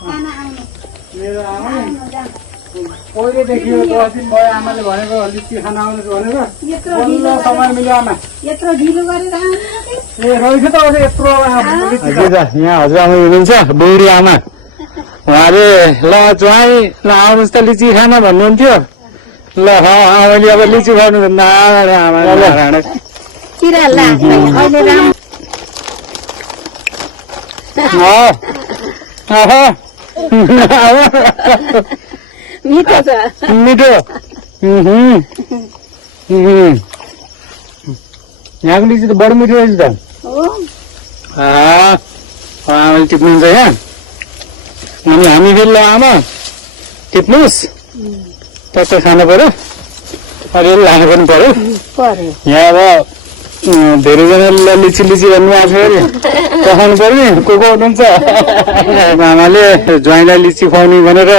मेरो आमा पहिलेदेखि 10 दिन भयो आमाले भनेको लिची खान आउनु भनेर बल्ल समय मिल्यो आमा यत्रो ढिलो गरेर ए रहेछ त अझै यत्रो यहाँ हजुरआमा हुनुहुन्छ बुढी आमा उहाँले ल ज्वाइँ ल आउनुहोस् त लिची खान भन्नुहुन्थ्यो ल आमाले अब लिची खानु आमा मिठो छ मिठो यहाँको लिची त बडो मिठो रहेछ त आमाले टिप्नुहुन्छ यहाँ अनि हामी फेरि ल आमा टिप्नुहोस् टक्कै खानु पर्यो अलिअलि लानु पनि पर्यो यहाँ अब धेरैजनाले लिची लिची भन्नुभएको छ अरे पकाउनु पर्ने को हुनुहुन्छ आमाले ज्वाइँलाई लिची खुवाउने भनेर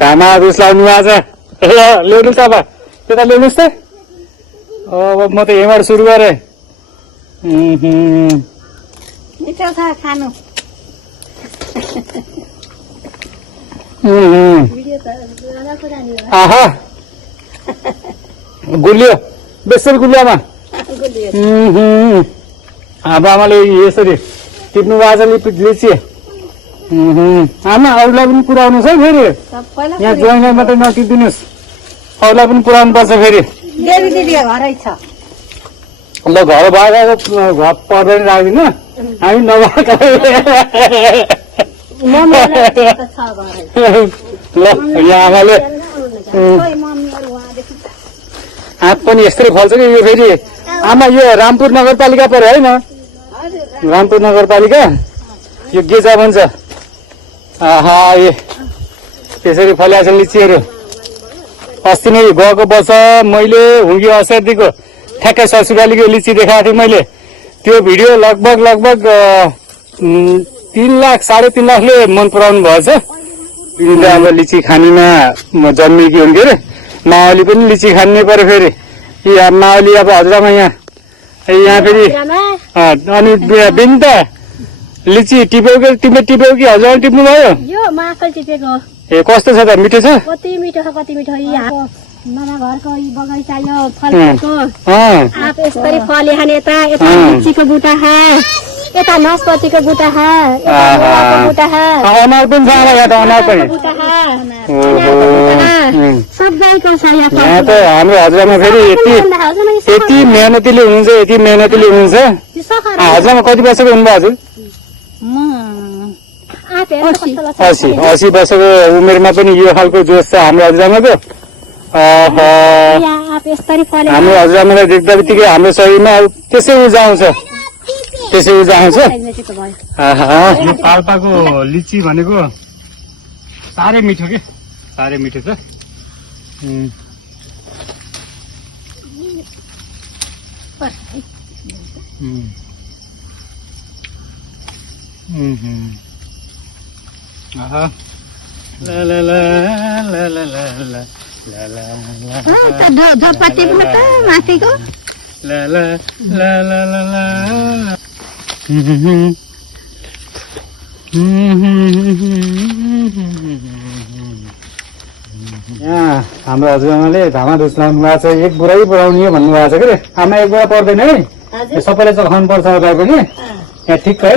धामा रुस लाउनु भएको छ ल ल्याउनु त अब त्यता ल्याउनुहोस् त अब म त यहीँबाट सुरु गरेँ मिठो छ खानु आहा गुलियो बेसरी गुलियोमा अब आमाले यसरी टिप्नु भएको छ लिची आमा अरूलाई पनि पुऱ्याउनु छ फेरि यहाँ ज्वाइँलाई मात्रै नटिपिदिनुहोस् अरूलाई पनि पुऱ्याउनु पर्छ फेरि देवी दिदी घरै छ ल घर भएको घर पर्दैन राख्दिन हामी नभएको ल यहाँ आमाले आँप पनि यस्तै फल्छ कि यो फेरि आमा यो रामपुर नगरपालिका पऱ्यो होइन रामपुर नगरपालिका यो गेजा भन्छ आहा ए त्यसरी फलिएको छ लिचीहरू अस्ति नै गएको वर्ष मैले हुँगी असारदेखिको ठ्याक्कै ससुरालीको लिची देखाएको थिएँ मैले त्यो भिडियो लगभग 3 लाख 3.5 लाखले मन पराउनु भएछ यिनीले अब लिची खानीमा जन्मेकी हुन् के अरे माओली पनि लिची खान्नै पर्यो फेरि माओली अब हजुरआमा यहाँ फेरि अनि बेनी त लिची टिप्यौ कि हजुरआमा टिप्नु भयो यो माकल टिपेको ए कस्तो छ त मिठो छ कति मिठो यहाँ मामा घरको बगैँचा यो फलको आप यसरी फले खाने यता लिचीको बुटा यता नास्पातीको बुटा अनार पनि छ यहाँ त अनार पनि सबैको छ यहाँ त हाम्रो हजुरआमा फेरि यति मेहनतीले हुनुहुन्छ हजुरआमा कति वर्षको हुनुभयो हजुर 80 वर्षको उमेरमा पनि यो खालको जोस छ हाम्रो हजुरआमाको हाम्रो हजुरआमालाई देख्दा बित्तिकै हाम्रो शरीरमा त्यसै ऊर्जा आउँछ यो पाल्पाको लिची भनेको साह्रै मिठो छ माथिको यहाँ हाम्रो हजुरआमाले धामा रुच्लाउनु भएको छ एक बुढै पुऱ्याउने हो भन्नुभएको छ कि आमा एक बुढा पर्दैन है सबैले चखाउनु पर्छ पनि यहाँ ठिक है